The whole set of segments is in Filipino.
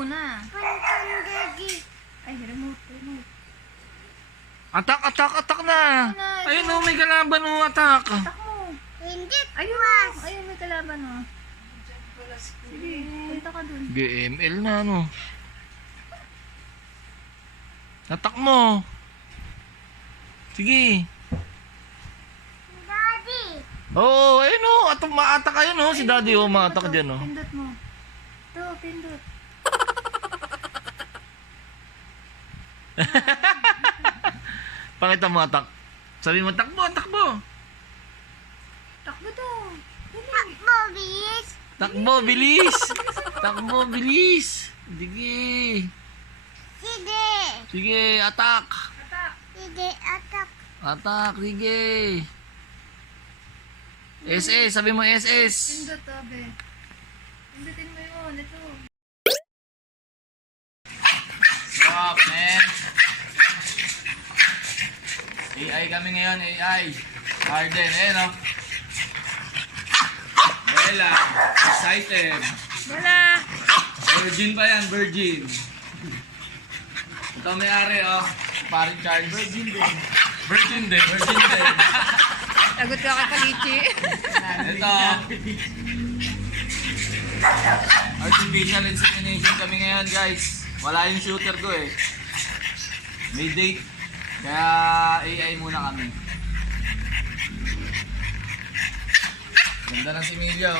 muna. Ay, remote. Atak na. Ayun may kalaban atak. Tak mo. Hindi. Ayun, may kalaban Sige, punta ka dun. GML na Atak mo. Sige. Daddy. Oo, ayun atong maatak ayun si Daddy maatak dyan Pindot mo. Ito, pindot. Pakita mo atak. Sabi mo takbo. Takbo to. Bobbies. Takbo, bilis. Sige. Sige. Sige, atak. Sige, atak. Atak, sige. SS, sabi mo SS. Pindot to, be. Pindutin mo yun. Ito. Stop, man. AI kami ngayon, AI. Harden, Bella, excited. Wala. Virgin pa yan, virgin. Ito may-ari, Paring Charles. Virgin din. Lagot ka kay Palichi. Ito. Artificial insemination kami ngayon, guys. Wala yung shooter ko May date. Kaya AI muna kami. Ganda ng similya,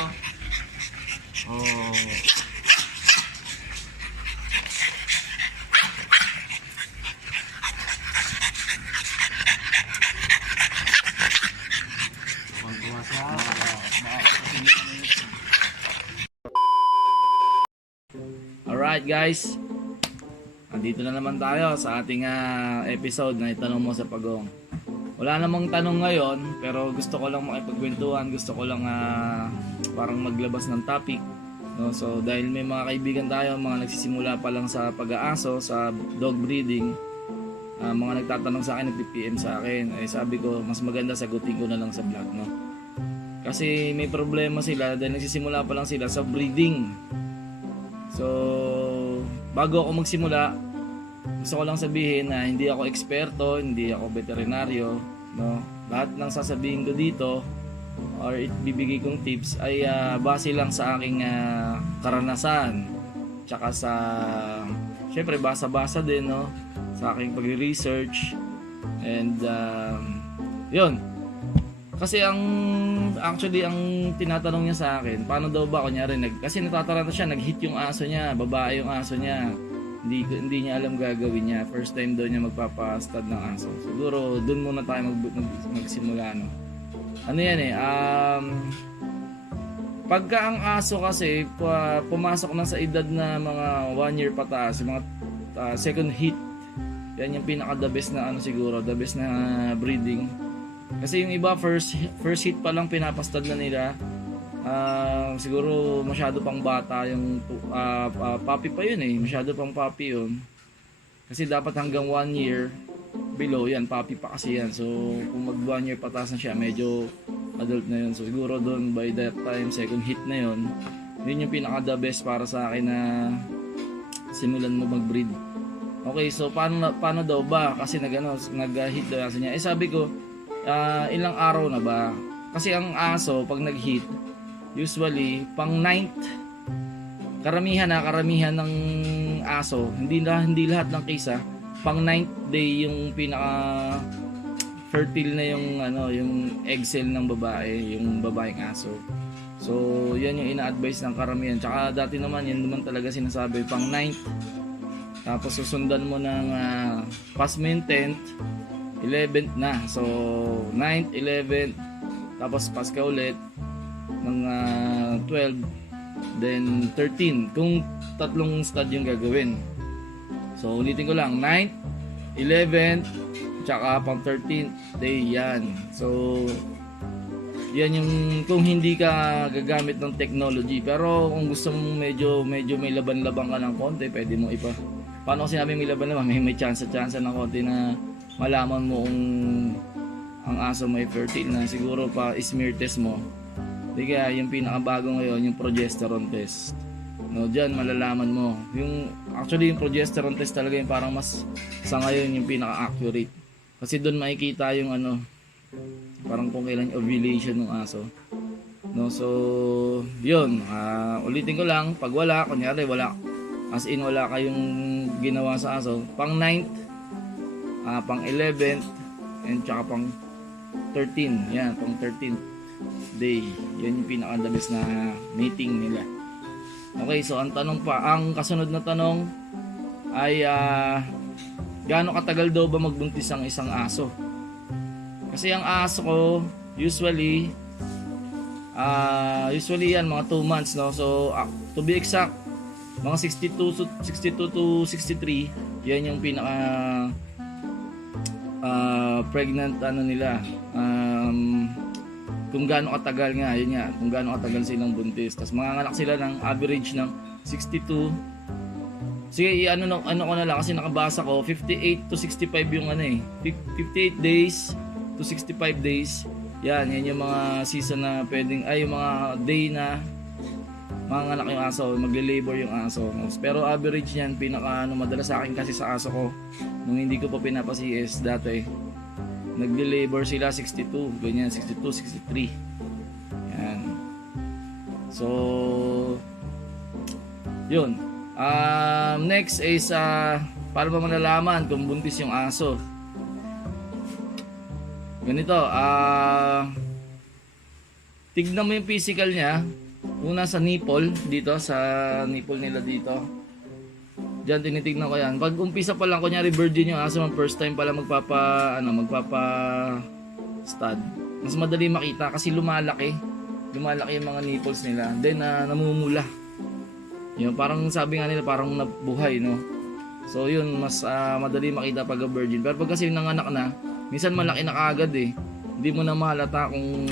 Alright guys, andito na naman tayo sa ating episode na itanong mo sa Pagong. Wala namang tanong ngayon, pero gusto ko lang makipagkwentuhan, gusto ko lang parang maglabas ng topic. No? So dahil may mga kaibigan tayo, mga nagsisimula pa lang sa pag-aaso, sa dog breeding, mga nagtatanong sa akin, nag-PM sa akin, sabi ko, mas maganda sagutin ko na lang sa vlog. No? Kasi may problema sila dahil nagsisimula pa lang sila sa breeding. So bago ako magsimula, gusto ko lang sabihin na hindi ako eksperto, hindi ako veterinaryo, no? Lahat ng sasabihin ko dito or ibibigay kong tips ay base lang sa aking karanasan. Tsaka sa syempre basa-basa din, no? Sa aking pagre-research and yun. Kasi ang tinatanong niya sa akin, paano daw ba kunyari kasi natataranta siya, nag-hit yung aso niya, babae yung aso niya. Hindi niya alam gagawin niya. First time daw niya magpapa-stud ng aso. Siguro doon muna tayo magsimula, no. Ano yan pagka ang aso kasi pumasok na sa edad na mga 1 year pataas, mga second hit, yan yung pinaka the best na siguro, the best na breeding. Kasi yung iba first hit pa lang pinapastad na nila. Siguro masyado pang bata yung puppy pa yun masyado pang puppy yun, kasi dapat hanggang 1 year below yan, puppy pa kasi yan. So kung mag 1 year pataas na siya, medyo adult na yun. So siguro doon by that time, second hit na yun, yun yung pinaka the best para sa akin na simulan mo mag breed. Okay, so paano daw ba, kasi nag-hit daw yung aso niya. Sabi ko, ilang araw na ba, kasi ang aso pag nag-hit usually pang 9th, karamihan ng aso, hindi lahat ng case pang 9th day yung pinaka fertile na yung egg cell ng babae, yung babaeng aso. So yan yung ina-advise ng karamihan. Tsaka dati naman yan naman talaga sinasabi, pang 9th, tapos susundan mo ng past mo yung 10th, 11th na. So 9th, 11th, tapos pass ka ulit ng 12, then 13 kung tatlong stud yung gagawin. So ulitin ko lang, 9th, 11th, tsaka pang 13th day yan. So yan yung kung hindi ka gagamit ng technology. Pero kung gusto mo medyo may laban-laban ka ng konti, pwede mo paano ko sinabi may laban-laban, may chance ng konti na malaman mo kung ang aso may fertile na, siguro pa smear test mo. Di kaya yung pinakabago ngayon, yung progesterone test. No, diyan malalaman mo. Actually yung progesterone test talaga yung parang mas sa ngayon yung pinaka-accurate. Kasi doon makikita yung parang kung kailan yung ovulation ng aso. No, so yun, ulitin ko lang, pag wala, kunyari wala, as in wala kayong ginawa sa aso, pang 9th, pang 11th, and tsaka pang 13, yan, pang 13th day, yan yung pinaka-the best na mating nila. Okay, so ang kasunod na tanong ay gaano katagal daw ba magbuntis ang isang aso? Kasi ang aso ko usually yan mga 2 months, no. So to be exact, mga 62 to 63, yan yung pinaka pregnant nila. Kung gaano katagal nga, yun nga, kung gaano katagal silang buntis. Tapos manganganak sila ng average ng 62. Sige, ano ko na lang kasi nakabasa ko 58 to 65 yung 58 days to 65 days. Yan yung mga season na pwedeng yung mga day na manganganak yung aso, magle-labor yung aso. Pero average niyan, madalas sa akin kasi sa aso ko nung hindi ko pa pinapa-CS dati, nagle-labor sila 62, ganyan, 62, 63. Yan. So, yun. Next is, paano ba malalaman kung buntis yung aso? Ganito, tignan mo yung physical niya. Una sa nipple, dito, sa nipple nila dito. Diyan tinitignan ko yan. Pag umpisa pa lang, kunyari virgin yung aso, first time pa lang magpapa stud, mas madali makita kasi lumalaki yung mga nipples nila, then namumula. Yun, parang sabi nga nila, parang nabuhay, no. So yun, mas madali makita pag virgin. Pero pag kasi yung nanganak na, minsan malaki na kaagad hindi mo na mahalata kung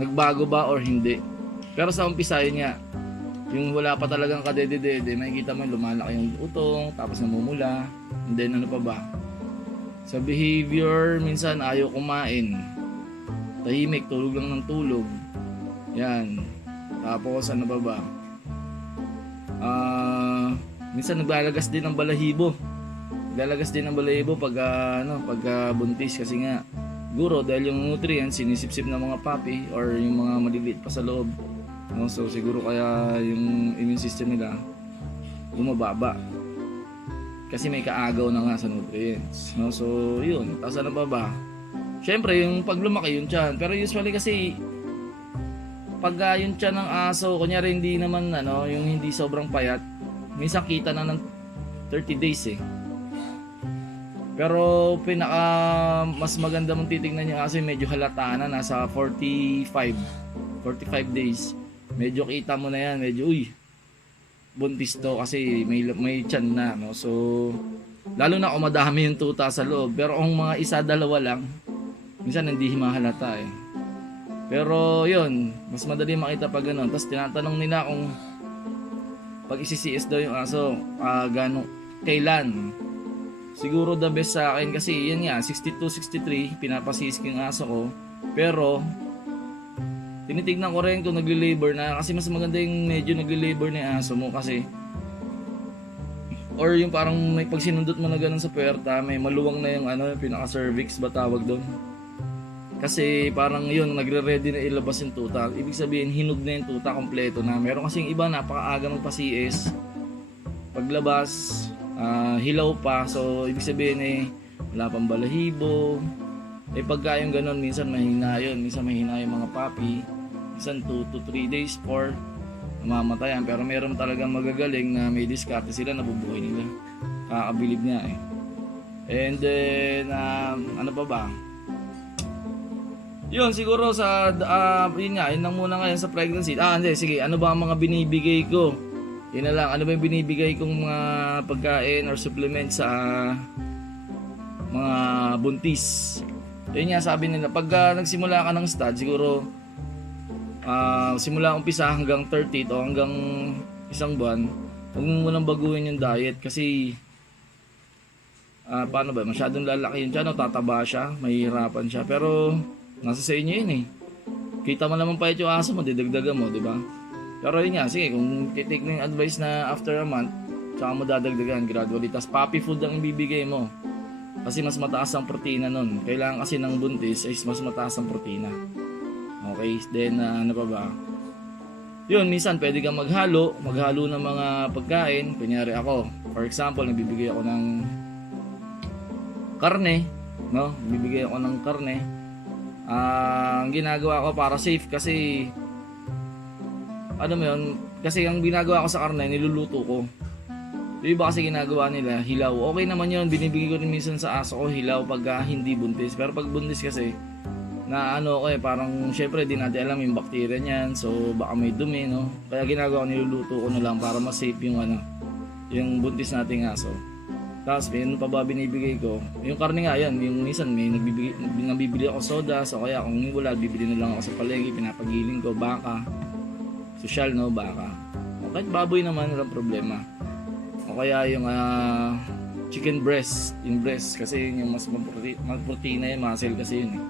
nagbago ba or hindi. Pero sa umpisa yun nga, yung wala pa talagang kadede-dede, makikita mo lumalaki yung utong, tapos namumula, and then ano pa ba? Sa behavior, minsan ayaw kumain, tahimik, tulog lang ng tulog. Yan. Tapos ano pa ba? Minsan naglalagas din ng balahibo. Pag buntis kasi nga siguro dahil yung nutrients sinisipsip ng mga puppy or yung mga maliliit pa sa loob. No, so siguro kaya yung immune system nila bumababa. Kasi may kaagaw na nga sa nutrients. No, so yun. Tapos ano pa ba? Syempre yung pag lumaki yung tiyan. Pero usually kasi pag yung tiyan ng aso, kunyari hindi naman yung hindi sobrang payat, minsan kita na ng 30 days Pero mas maganda mong titingnan yung aso, medyo halata na, nasa 45 days. Medyo kita mo na yan, medyo buntis to kasi may tiyan na, no. So lalo na kung madami yung tuta sa loob. Pero kung mga isa, dalawa lang, minsan hindi mahalata Pero yun, mas madali makita pag ganun. Tapos tinatanong nila kung pag isi-CS daw yung aso, kailan. Siguro the best sa akin kasi yan nga 62-63 pinapasisi ko yung aso ko, pero tinitignan ko rin kung nagle-labor na, kasi mas maganda yung medyo nagle-labor na yung aso mo kasi or yung parang may pag sinundot mo na ganun sa puwerta, may maluwang na yung pinaka-cervix ba tawag doon, kasi parang yun nagre-ready na ilabas yung tuta. Ibig sabihin hinog na yung tuta, kompleto na. Meron kasi yung iba napakaaga magpa-CS, paglabas hilaw pa, so ibig sabihin wala pang balahibo. Pagka yung ganun, minsan mahina yung mga puppy, minsan 2 to 3 days, 4 namamatayan. Pero meron talagang magagaling na may diskarte sila, nabubuhay nila, kakabilib nga And then ano pa ba, yun siguro sa yun lang muna ngayon sa pregnancy. Sige, ano ba ang mga binibigay ko? Yun na lang, ano ba yung binibigay kong mga pagkain or supplement sa mga buntis? Yun nga, sabi nila, pag nagsimula ka ng stud, siguro simula umpisa hanggang 30 o hanggang isang buwan, huwag mo munang baguhin yung diet kasi paano ba, masyadong lalaki yun siya, tataba siya, mahihirapan siya. Pero nasa sa inyo yun kita mo naman pa yung aso mo, didagdagan mo, di ba? Pero yun nga, sige, kung titake mo yung advice na after a month, tsaka mo dadagdagan gradually. Tapos puppy food ang ibibigay mo. Kasi mas mataas ang protina nun. Kailangan kasi ng buntis is mas mataas ang protina. Okay, then ano pa ba? Yun, minsan pwede kang maghalo ng mga pagkain. Kunyari ako, for example, nagbibigay ako ng karne, no? Nagbibigay ako ng karne. Ang ginagawa ko para safe kasi ano mo yun, kasi ang ginagawa ko sa karne, niluluto ko. Yung iba kasi ginagawa nila, hilaw. Okay naman yun, binibigay ko rin minsan sa aso ko, hilaw pag hindi buntis. Pero pag buntis kasi, na ano ko parang syempre di natin alam yung bacteria niyan. So baka may dumi, no? Kaya ginagawa ko, niluluto ko na lang para mas safe yung ano, yung buntis nating aso. Tapos may ano pa ba binibigay ko? Yung karne nga yan, yung minsan may nabibili ako soda. So kaya kung wala, bibili na lang ako sa palengke, pinapagiling ko, baka. Social, no? Baka. O kahit baboy naman, walang problema. O kaya yung chicken breast, yung breast kasi yun yung mas protina yung muscle kasi yun eh.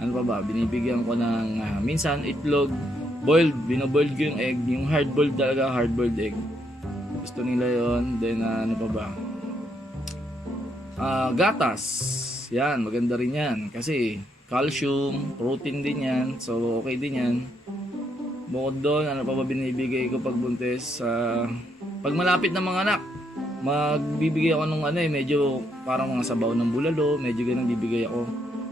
Ano pa ba, binibigyan ko ng minsan itlog, boiled, binoboiled ko yung egg, yung hard boiled talaga, hard boiled egg. Gusto nila yon. Then ano pa ba, gatas, yan, maganda rin yan kasi calcium, protein din yan, so okay din yan. Bukod doon, ano pa ba binibigay ko pag buntis? Pag malapit na mga anak, magbibigay ako ng medyo parang mga sabaw ng bulalo, medyo ganun bibigay ako.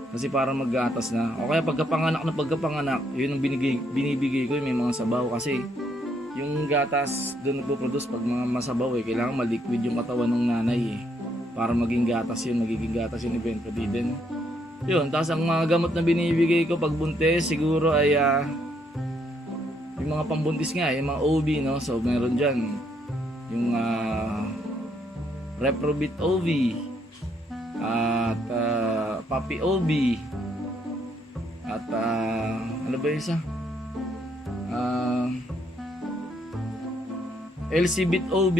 Kasi para maggatas na. O kaya pagkapanganak, yun ang binibigay ko, may mga sabaw. Kasi yung gatas doon nagpo-produce pag mga masabaw kailangan maliquid yung katawan ng nanay para maging gatas yun eventually din. Yun, tapos ang mga gamot na binibigay ko pag buntis, siguro ay yung mga pambuntis nga, yung mga OB, no? So meron dyan yung Reprobit OB at Papi OB at ano ba yung isa? LCBit OB.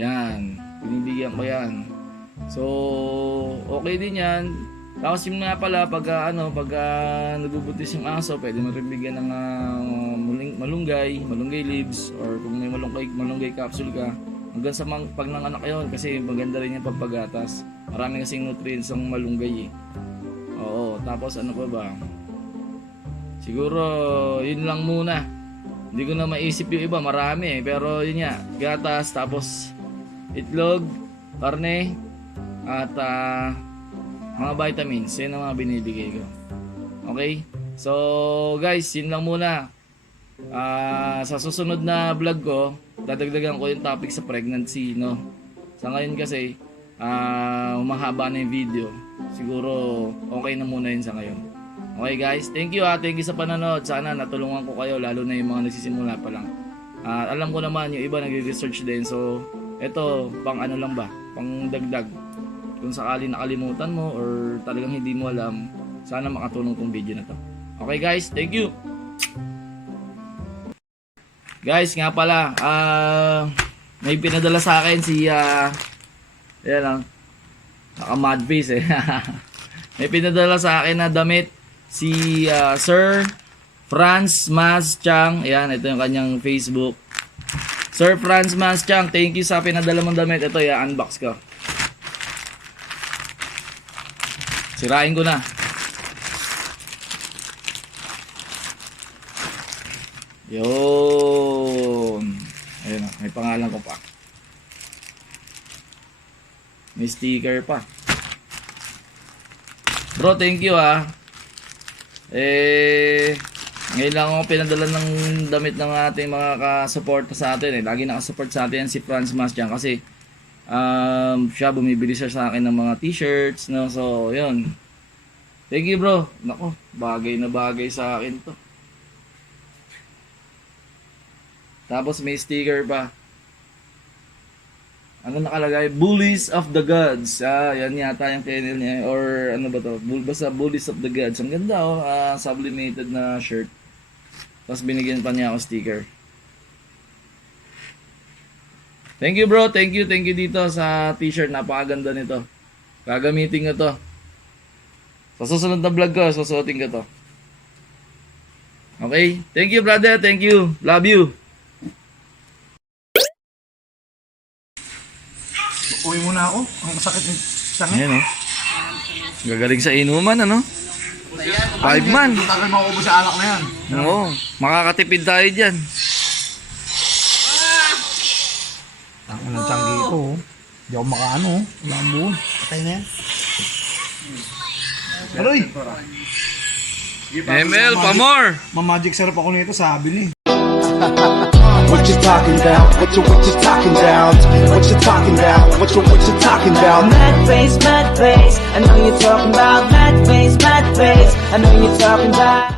Yan, binibigyan ko yan. So okay din yan. Tapos yung nga pala pag nagbubuntis yung aso, pwede mo rin bigyan ng malunggay leaves, or kung may malunggay capsule ka hanggang sa pag nanganak yun, kasi maganda rin yung pagpagatas. Marami kasing nutrients ang malunggay Oo, tapos ano pa ba? Siguro yun lang muna. Hindi ko na maisip yung iba, marami pero yun nga, gatas, tapos itlog, karne, at mga vitamins, yun ang mga binibigay ko. Okay? So guys, yun lang muna. Sa susunod na vlog ko, dadagdagan ko yung topic sa pregnancy, no? Sa ngayon kasi mahaba na yung video. Siguro okay na muna yun sa ngayon. Okay guys, thank you sa panonood. Sana natulungan ko kayo, lalo na yung mga nagsisimula pa lang. Alam ko naman yung iba nagre-research din. So eto, pang ano lang ba, pang dagdag. Kung sakali nakalimutan mo or talagang hindi mo alam, sana makatulong tong video na to. Okay guys, thank you. Guys, nga pala, may pinadala sa akin si ayan lang, naka mad face may pinadala sa akin na damit si Sir Franz Mas Chang. Ayan, ito yung kanyang Facebook. Sir Franz Mas Chang, thank you sa pinadala mong damit. Ito, unbox ko. Sirain ko na. Yun. Ayun, may pangalan ko pa. May sticker pa. Bro, thank you ngayon lang ako pinadala ng damit ng ating mga ka-support sa atin Lagi nakasupport sa atin si Franz Masjan kasi siya bumibili siya sa akin ng mga t-shirts, no? So, yun. Thank you, bro. Nako, bagay na bagay sa akin to. Tapos may sticker pa. Ano nakalagay? Bullies of the Gods. Yan yata yung channel niya. Or ano ba to? Basta Bullies of the Gods. Ang ganda sublimated na shirt. Tapos binigyan pa niya ako sticker. Thank you bro. Thank you dito sa t-shirt. Napakaganda nito. Gagamitin ko to. Sa susunod na vlog ko, susuotin ko to. Okay? Thank you, brother. Thank you. Love you. Uwi muna ako. Ang sakit ng sangit. Ayan, oh. Gagaling sa inuman, ano? 5 man. Tagal maubos sa alak na yan. Oo. Makakatipid tayo dyan. Tangan ng tiyanggi ito. Hindi ako makaano. Wala ang buon. Patay na yan. Aloy! ML, pa more! Mamagic syrup ako nito, sabi ni. What you talking about? What you talking about? What you talking about? What you talking about? Mad face, I know you're talking about. Mad face, I know you're talking about.